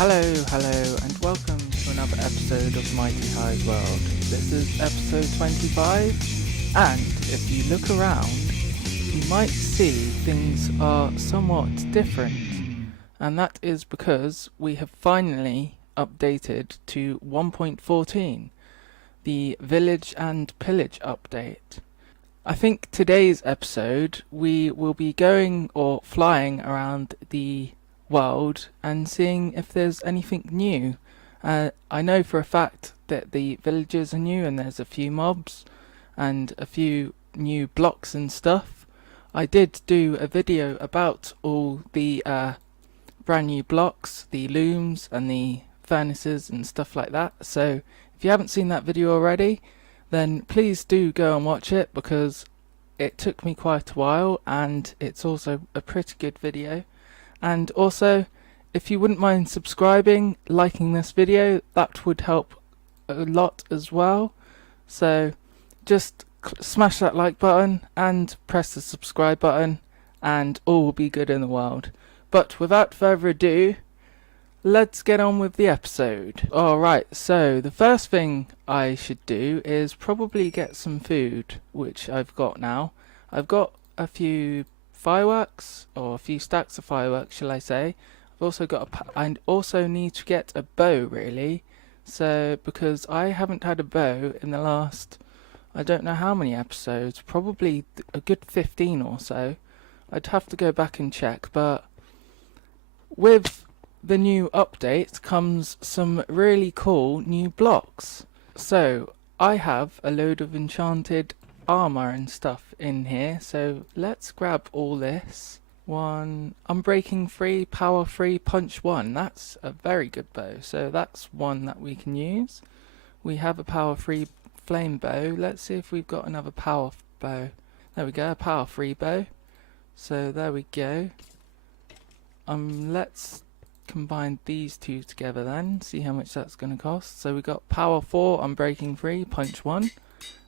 Hello, and welcome to another episode of Mighty Highs World. This is episode 25, and if you look around, you might see things are somewhat different, and that is because we have finally updated to 1.14, the Village and Pillage update. I think today's episode we will be going or flying around the world and seeing if there's anything new. I know for a fact that the villages are new and there's a few mobs and a few new blocks and stuff. I did do a video about all the brand new blocks, the looms and the furnaces and stuff like that. So if you haven't seen that video already, then please do go and watch it, because it took me quite a while and it's also a pretty good video. And also, if you wouldn't mind subscribing, liking this video, that would help a lot as well. So just smash that like button and press the subscribe button, and all will be good in the world. But without further ado, let's get on with the episode. Alright, so the first thing I should do is probably get some food, which I've got now. I've got a few fireworks, or a few stacks of fireworks, shall I say. I've also got I also need to get a bow, really. So, because I haven't had a bow in the last, I don't know how many episodes, probably a good 15 or so. I'd have to go back and check, but with the new update comes some really cool new blocks. So I have a load of enchanted armor and stuff in here, so let's grab all this. One unbreaking 3, power 3, punch 1. That's a very good bow, so that's one that we can use. We have a power 3 flame bow. Let's see if we've got another power bow. There we go, a power 3 bow. So there we go. Let's combine these two together then, see how much that's going to cost. So we got power 4, unbreaking 3, punch 1.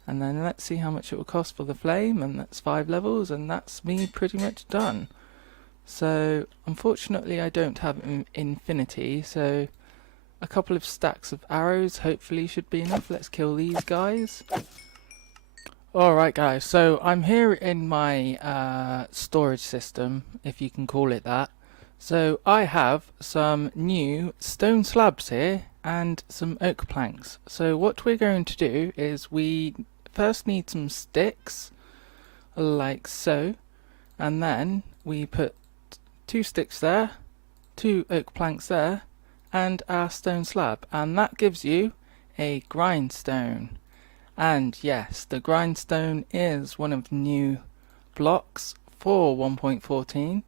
And then let's see how much it will cost for the flame, and that's 5 levels, and that's me pretty much done. So unfortunately I don't have infinity, so a couple of stacks of arrows hopefully should be enough. Let's kill these guys. Alright guys, so I'm here in my storage system, if you can call it that. So I have some new stone slabs here and some oak planks. So what we're going to do is we first need some sticks, like so, and then we put 2 sticks there, 2 oak planks there, and our stone slab, and that gives you a grindstone. And yes, the grindstone is one of the new blocks for 1.14,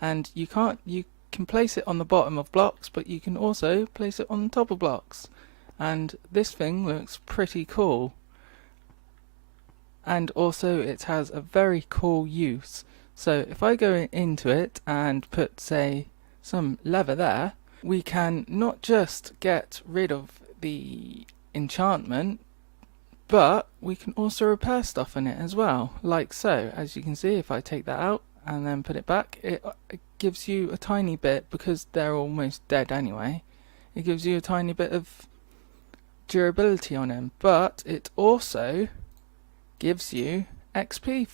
and you can place it on the bottom of blocks, but you can also place it on the top of blocks, and this thing looks pretty cool. And also it has a very cool use. So if I go into it and put, say, some leather there, we can not just get rid of the enchantment, but we can also repair stuff in it as well, like so. As you can see, if I take that out and then put it back, it gives you a tiny bit, because they're almost dead anyway, it gives you a tiny bit of durability on them, but it also gives you XP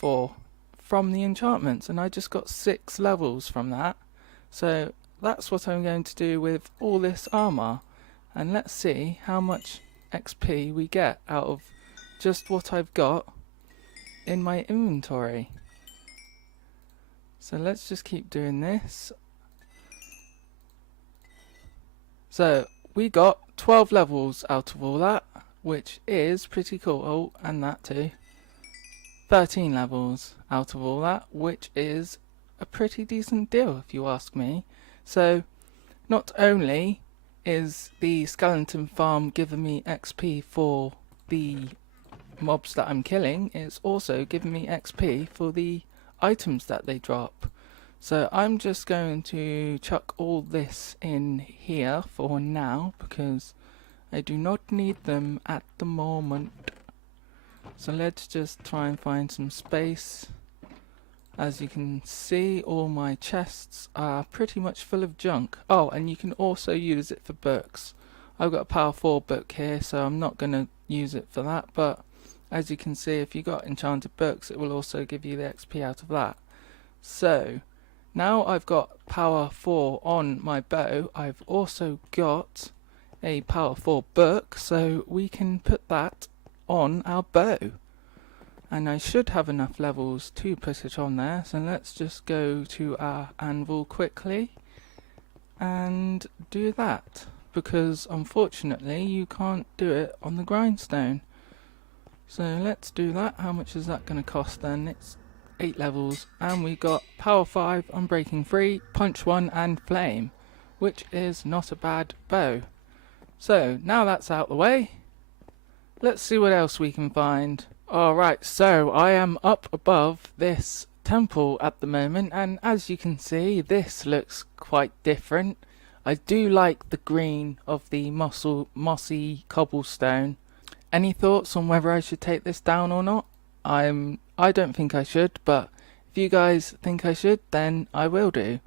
from the enchantments, and I just got 6 levels from that. So that's what I'm going to do with all this armor, and let's see how much XP we get out of just what I've got in my inventory. So let's just keep doing this. So we got 12 levels out of all that, which is pretty cool. Oh, and that too. 13 levels out of all that, which is a pretty decent deal if you ask me. So not only is the skeleton farm giving me XP for the mobs that I'm killing, it's also giving me XP for the items that they drop. So I'm just going to chuck all this in here for now, because I do not need them at the moment. So let's just try and find some space As you can see, all my chests are pretty much full of junk. Oh, and you can also use it for books. I've got a power 4 book here, so I'm not going to use it for that, but as you can see, if you got enchanted books, it will also give you the XP out of that. So now I've got power 4 on my bow, I've also got a power 4 book, so we can put that on our bow. And I should have enough levels to put it on there, so let's just go to our anvil quickly and do that, because unfortunately you can't do it on the grindstone. So let's do that. How much is that going to cost then? It's 8 levels, and we got power 5, unbreaking 3, punch 1 and flame, which is not a bad bow. So now that's out the way, let's see what else we can find. Alright, so I am up above this temple at the moment, and as you can see, this looks quite different. I do like the green of the mossy cobblestone. Any thoughts on whether I should take this down or not? I don't think I should, but if you guys think I should, then I will do.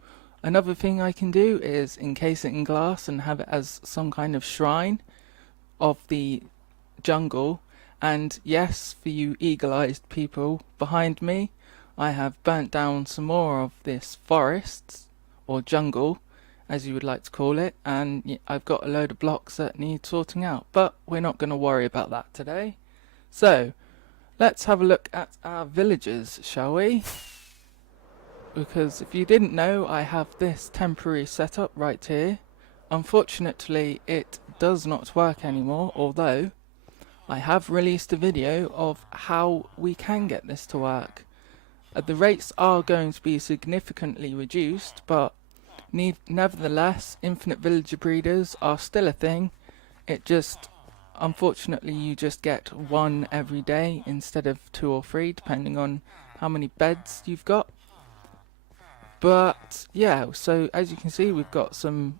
Another thing I can do is encase it in glass and have it as some kind of shrine of the jungle. And yes, for you eagle-eyed people behind me, I have burnt down some more of this forest, or jungle, as you would like to call it, and I've got a load of blocks that need sorting out, but we're not going to worry about that today. So, let's have a look at our villagers, shall we? Because if you didn't know, I have this temporary setup right here. Unfortunately, it does not work anymore, although I have released a video of how we can get this to work. The rates are going to be significantly reduced, but nevertheless, infinite villager breeders are still a thing. It just, unfortunately, you just get one every day instead of 2 or 3, depending on how many beds you've got. But yeah, so as you can see, we've got some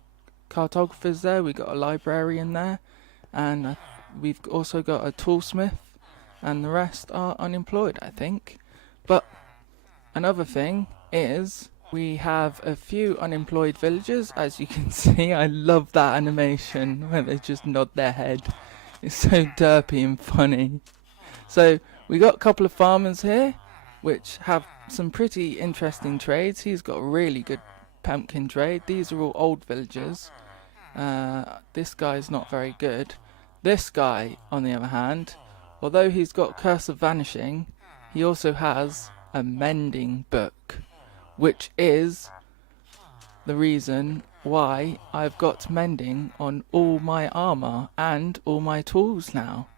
cartographers there, we've got a librarian there, and we've also got a toolsmith, and the rest are unemployed, I think. But another thing is we have a few unemployed villagers, as you can see. I love that animation where they just nod their head. It's so derpy and funny. So we got a couple of farmers here which have some pretty interesting trades. He's got a really good pumpkin trade. These are all old villagers. This guy's not very good. This guy, on the other hand, although he's got Curse of Vanishing, he also has a mending book, which is the reason why I've got mending on all my armor and all my tools now.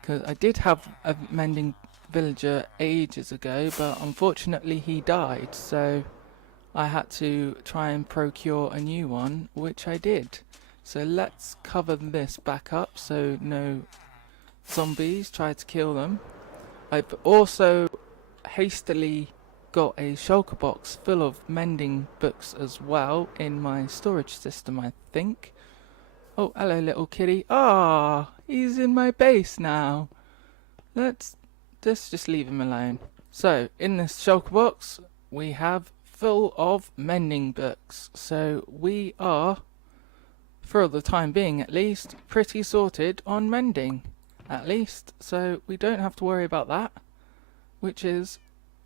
Because I did have a mending villager ages ago, but unfortunately he died, so I had to try and procure a new one, which I did. So let's cover this back up so no zombies try to kill them. I've also hastily got a shulker box full of mending books as well in my storage system, I think. Oh, hello little kitty. Ah, he's in my base now. Let's just leave him alone. So, in this shulker box, we have full of mending books. So, we are, for the time being at least, pretty sorted on mending. At least, so we don't have to worry about that, which is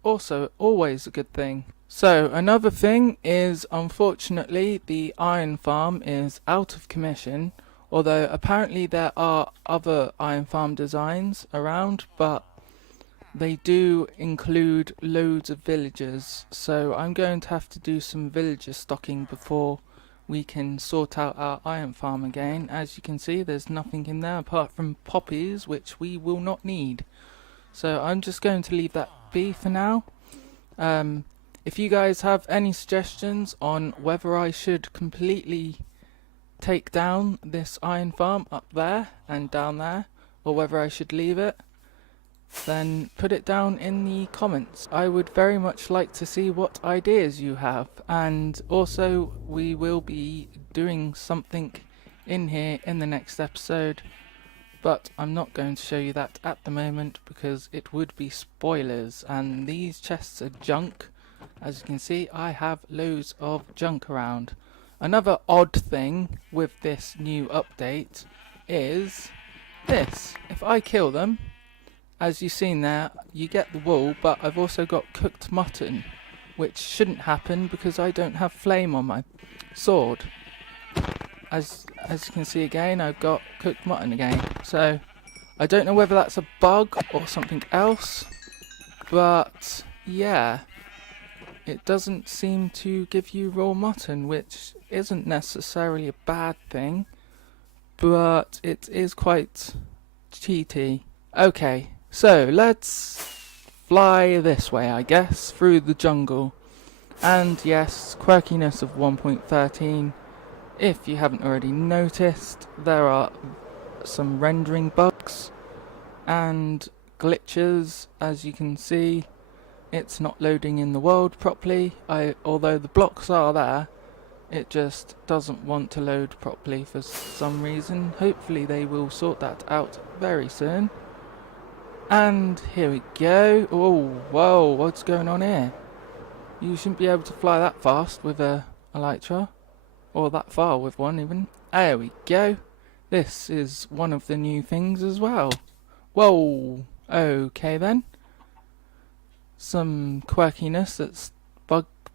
also always a good thing. So, another thing is, unfortunately, the iron farm is out of commission, although apparently there are other iron farm designs around, but they do include loads of villagers, so I'm going to have to do some villager stocking before we can sort out our iron farm again. As you can see, there's nothing in there apart from poppies, which we will not need. So I'm just going to leave that be for now. If you guys have any suggestions on whether I should completely take down this iron farm up there and down there, or whether I should leave it, then put it down in the comments. I would very much like to see what ideas you have, and also we will be doing something in here in the next episode, but I'm not going to show you that at the moment because it would be spoilers, and these chests are junk. As you can see, I have loads of junk around. Another odd thing with this new update is this. If I kill them, as you've seen there, you get the wool, but I've also got cooked mutton, which shouldn't happen because I don't have flame on my sword. As you can see again, I've got cooked mutton again. So I don't know whether that's a bug or something else, but yeah, it doesn't seem to give you raw mutton, which isn't necessarily a bad thing, but it is quite cheaty. Okay, so let's fly this way, I guess, through the jungle. And yes, quirkiness of 1.13. If you haven't already noticed, there are some rendering bugs and glitches. As you can see, it's not loading in the world properly. Although the blocks are there, it just doesn't want to load properly for some reason. Hopefully they will sort that out very soon. And here we go. Oh, whoa, what's going on here? You shouldn't be able to fly that fast with a elytra. Or that far with one even. There we go. This is one of the new things as well. Whoa. Okay then. Some quirkiness, that's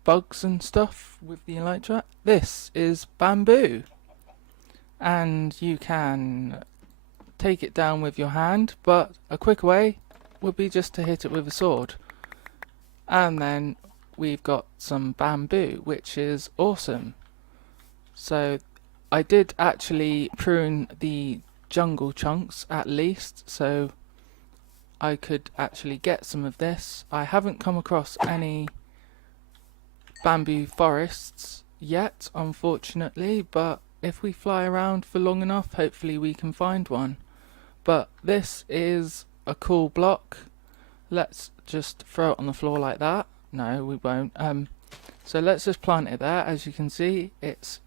bugs and stuff with the elytra. This is bamboo. And you can take it down with your hand, but a quick way would be just to hit it with a sword. And then we've got some bamboo, which is awesome. So I did actually prune the jungle chunks at least, so I could actually get some of this. I haven't come across any bamboo forests yet, unfortunately, but if we fly around for long enough, hopefully we can find one. But this is a cool block. Let's just throw it on the floor like that. No, we won't. So let's just plant it there. As you can see, it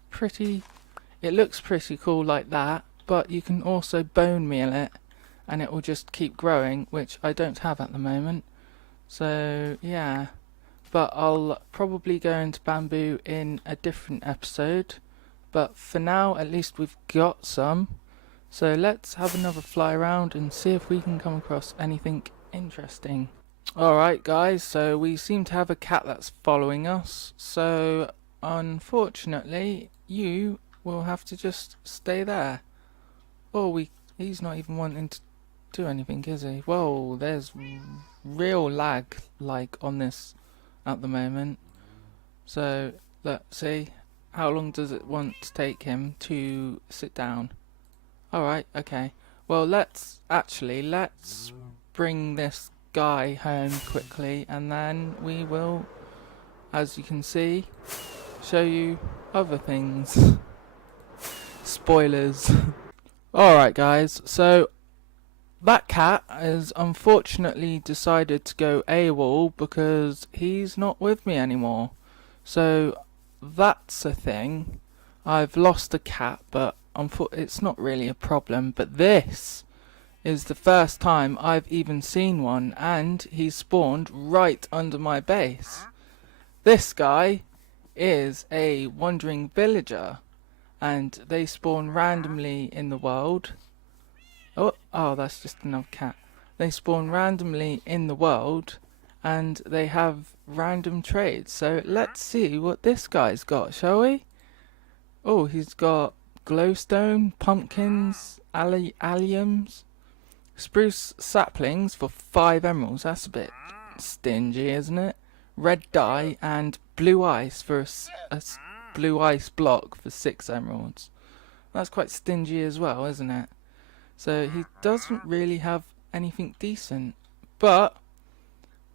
looks pretty cool like that, but you can also bone meal it and it will just keep growing, which I don't have at the moment. So yeah, but I'll probably go into bamboo in a different episode, but for now at least we've got some. So let's have another fly around and see if we can come across anything interesting. Alright guys, so we seem to have a cat that's following us, so unfortunately you will have to just stay there. Oh, he's not even wanting to do anything, is he? Whoa, there's real lag like on this at the moment. So let's see, how long does it want to take him to sit down? Alright, okay. Well, let's bring this guy home quickly, and then we will, as you can see, show you other things. Spoilers. Alright guys, so that cat has unfortunately decided to go AWOL because he's not with me anymore. So that's a thing. I've lost a cat, but it's not really a problem. But this is the first time I've even seen one, and he spawned right under my base. This guy is a wandering villager, and they spawn randomly in the world. Oh, that's just another cat. They spawn randomly in the world, and they have random trades. So let's see what this guy's got, shall we? Oh, he's got glowstone, pumpkins, alliums, spruce saplings for 5 emeralds. That's a bit stingy, isn't it? Red dye and blue ice for a blue ice block for 6 emeralds. That's quite stingy as well, isn't it? So he doesn't really have anything decent. But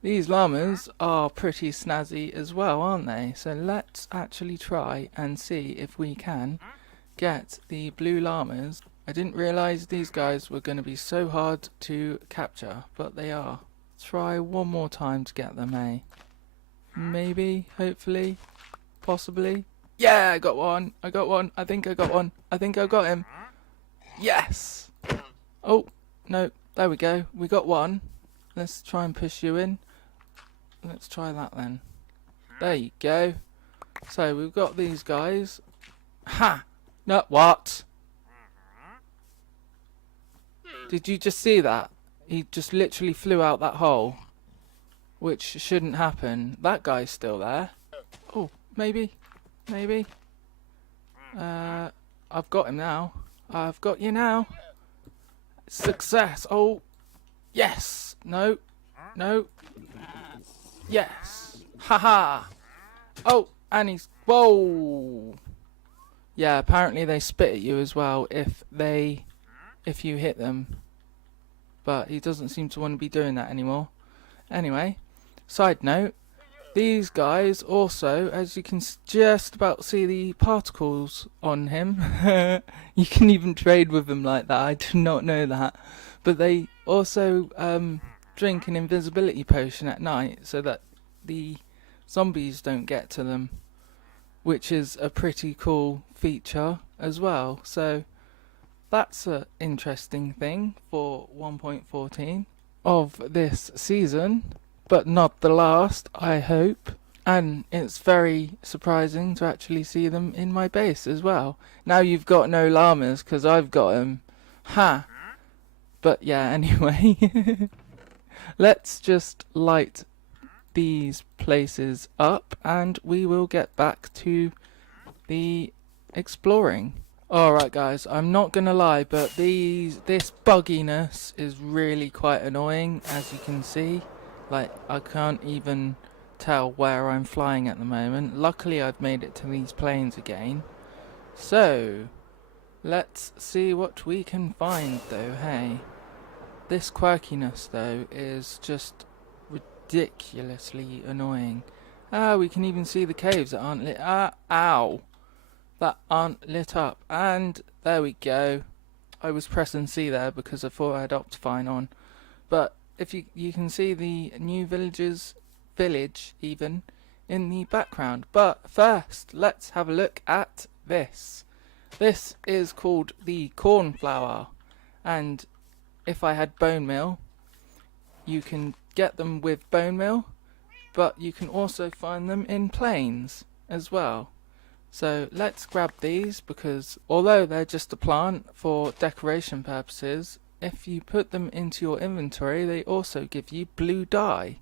these llamas are pretty snazzy as well, aren't they? So let's actually try and see if we can get the blue llamas. I didn't realise these guys were going to be so hard to capture, but they are. Try one more time to get them, eh? Maybe, hopefully, possibly. Yeah, I got one. I think I got one. I think I got him. Yes! Oh, no, there we go. We got one. Let's try and push you in. Let's try that then. There you go. So we've got these guys. Ha! No, what? Did you just see that? He just literally flew out that hole. Which shouldn't happen. That guy's still there. Oh, maybe. Maybe. I've got him now. I've got you now. Success. Oh, yes. No. No. Yes. Haha. Oh, and he's... Whoa. Yeah, apparently they spit at you as well if you hit them. But he doesn't seem to want to be doing that anymore. Anyway, side note, these guys also, as you can just about see the particles on him. You can even trade with them like that. I did not know that. But they also drink an invisibility potion at night so that the zombies don't get to them, which is a pretty cool feature as well. So that's an interesting thing for 1.14 of this season, but not the last, I hope. And it's very surprising to actually see them in my base as well. Now you've got no llamas because I've got them. Ha! But yeah, anyway. Let's just light these places up and we will get back to the exploring. Alright guys, I'm not gonna lie, but this bugginess is really quite annoying, as you can see. Like, I can't even tell where I'm flying at the moment. Luckily I've made it to these plains again. So, let's see what we can find though, hey. This quirkiness though is just ridiculously annoying. Ah, we can even see the caves that aren't lit. Ah, ow! That aren't lit up. And there we go. I was pressing C there because I thought I had Optifine on. But if you can see the new village even in the background. But first, let's have a look at this. This is called the cornflower. And if I had bone meal, you can get them with bone meal, but you can also find them in plains as well. So let's grab these, because although they're just a plant for decoration purposes, if you put them into your inventory they also give you blue dye,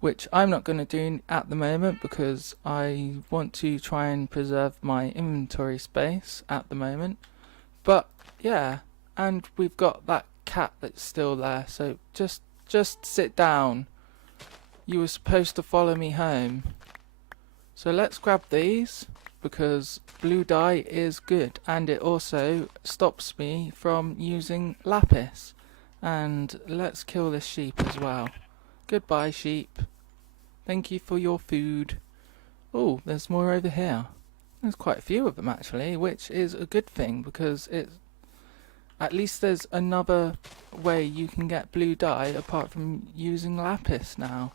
which I'm not going to do at the moment because I want to try and preserve my inventory space at the moment. But yeah, and we've got that cat that's still there, so just sit down. You were supposed to follow me home. So let's grab these, because blue dye is good, and it also stops me from using lapis. And let's kill this sheep as well. Goodbye, sheep. Thank you for your food. Oh, there's more over here. There's quite a few of them actually, which is a good thing, because at least there's another way you can get blue dye apart from using lapis now,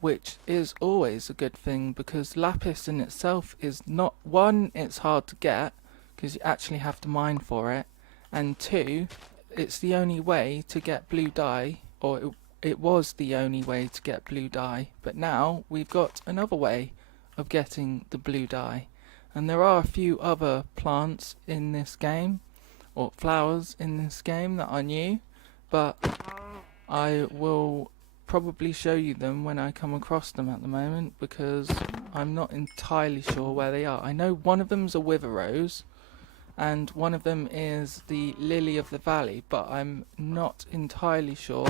which is always a good thing, because lapis in itself is not, one, it's hard to get because you actually have to mine for it, and two, it's the only way to get blue dye, or it was the only way to get blue dye, but now we've got another way of getting the blue dye. And there are a few other plants in this game, or flowers in this game, that are new, but I will probably show you them when I come across them at the moment, because I'm not entirely sure where they are. I know one of them's a wither rose and one of them is the lily of the valley, but I'm not entirely sure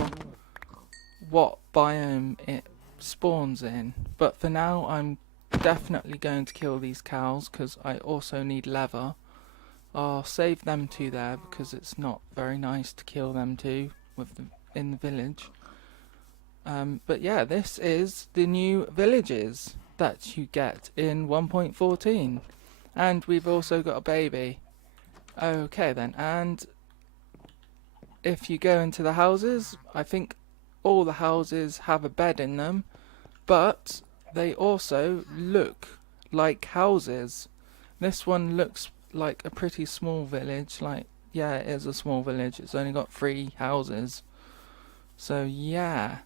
what biome it spawns in. But for now I'm definitely going to kill these cows because I also need leather. I'll save them two there because it's not very nice to kill them two with them in the village. But yeah, this is the new villages that you get in 1.14, and we've also got a baby. Okay then, and if you go into the houses, I think all the houses have a bed in them, but they also look like houses. This one looks like a pretty small village, like yeah, it is a small village. It's only got 3 houses. So yeah.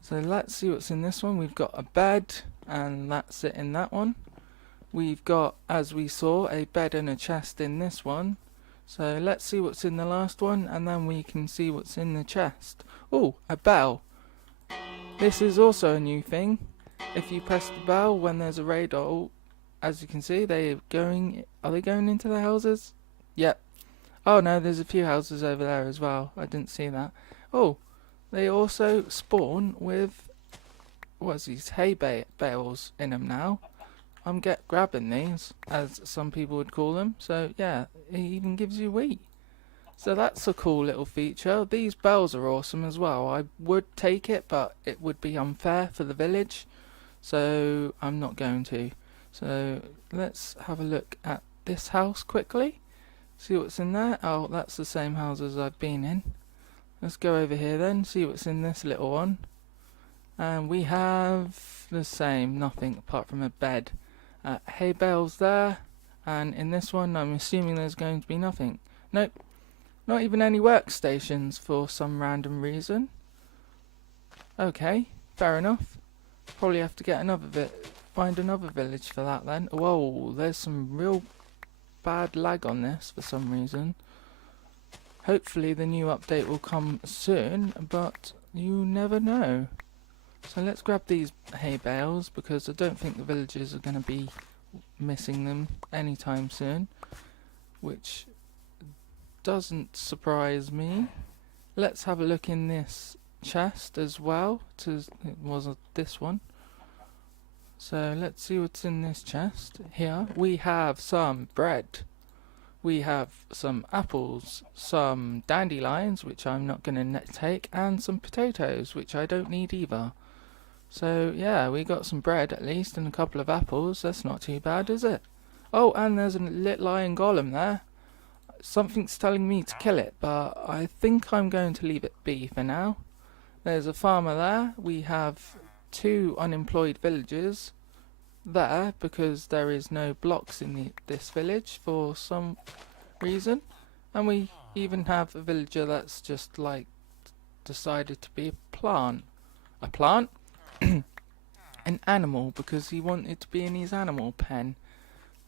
So let's see what's in this one. We've got a bed, and that's it in that one. We've got, as we saw, a bed and a chest in this one. So let's see what's in the last one, and then we can see what's in the chest. Oh, a bell. This is also a new thing. If you press the bell when there's a raid, as you can see, are they going into the houses? Yep. Oh no, there's a few houses over there as well. I didn't see that. Oh, they also spawn with, what's these, hay bales in them now. I'm grabbing these, as some people would call them. So yeah, it even gives you wheat. So that's a cool little feature. These bells are awesome as well. I would take it, but it would be unfair for the village, so I'm not going to. So let's have a look at this house quickly. See what's in there. Oh, that's the same house as I've been in. Let's go over here then, see what's in this little one. And we have the same, nothing apart from a bed. Hay bales there, and in this one I'm assuming there's going to be nothing. Nope, not even any workstations for some random reason. Okay, fair enough. Probably have to get find another village for that then. Whoa, there's some real bad lag on this for some reason. Hopefully the new update will come soon, but you never know. So let's grab these hay bales, because I don't think the villagers are going to be missing them anytime soon, which doesn't surprise me. Let's have a look in this chest as well. It was this one. So let's see what's in this chest. Here we have some bread. We have some apples, some dandelions, which I'm not going to take, and some potatoes, which I don't need either. So yeah, we got some bread at least and a couple of apples. That's not too bad, is it? Oh, and there's a little iron golem there. Something's telling me to kill it, but I think I'm going to leave it be for now. There's a farmer there. We have 2 unemployed villagers there, because there is no blocks in this village for some reason. And we even have a villager that's just like decided to be a plant. A plant? An animal, because he wanted to be in his animal pen.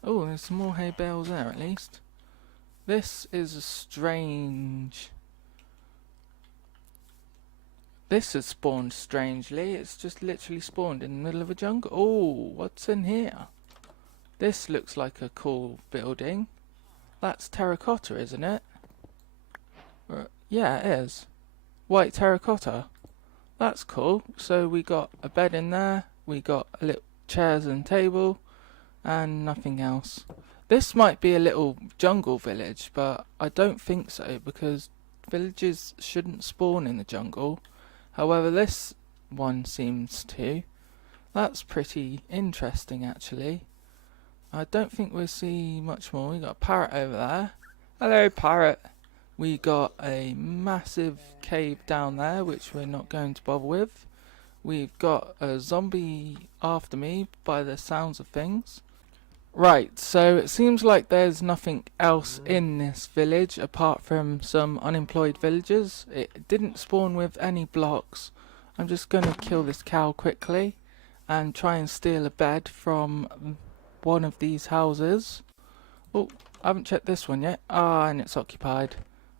Oh, there's some more hay bales there at least. This is a strange... This has spawned strangely. It's just literally spawned in the middle of a jungle. Oh, what's in here? This looks like a cool building. That's terracotta, isn't it? Yeah, it is. White terracotta. That's cool. So we got a bed in there. We got a little chairs and table, and nothing else. This might be a little jungle village, but I don't think so, because villages shouldn't spawn in the jungle. However, this one seems to. That's pretty interesting, actually. I don't think we'll see much more. We got a parrot over there. Hello, parrot. We got a massive cave down there, which we're not going to bother with. We've got a zombie after me, by the sounds of things. Right, so it seems like there's nothing else in this village apart from some unemployed villagers. It didn't spawn with any blocks. I'm just going to kill this cow quickly and try and steal a bed from one of these houses. Oh, I haven't checked this one yet. Ah, and it's occupied.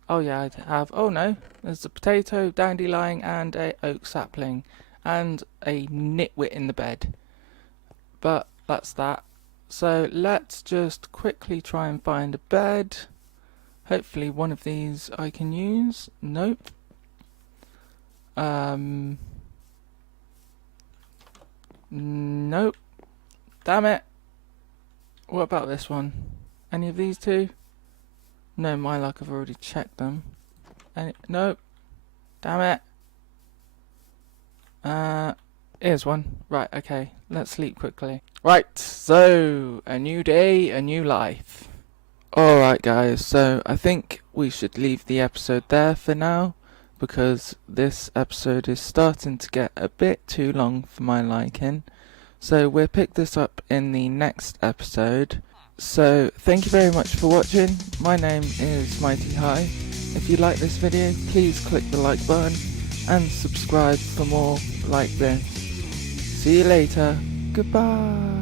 Oh yeah, I have. Oh no, there's a potato, dandelion, and a oak sapling, and a nitwit in the bed. But that's that. So let's just quickly try and find a bed. Hopefully one of these I can use. Nope. Nope. Damn it. What about this one? Any of these two? No, my luck, I've already checked them. Nope. Damn it. Here's one. Right, okay. Let's sleep quickly. Right, so a new day, a new life. Alright guys, so I think we should leave the episode there for now, because this episode is starting to get a bit too long for my liking. So we'll pick this up in the next episode, So thank you very much for watching. My name is Mighty High. If you like this video, please click the like button and subscribe for more like this. See you later. Goodbye.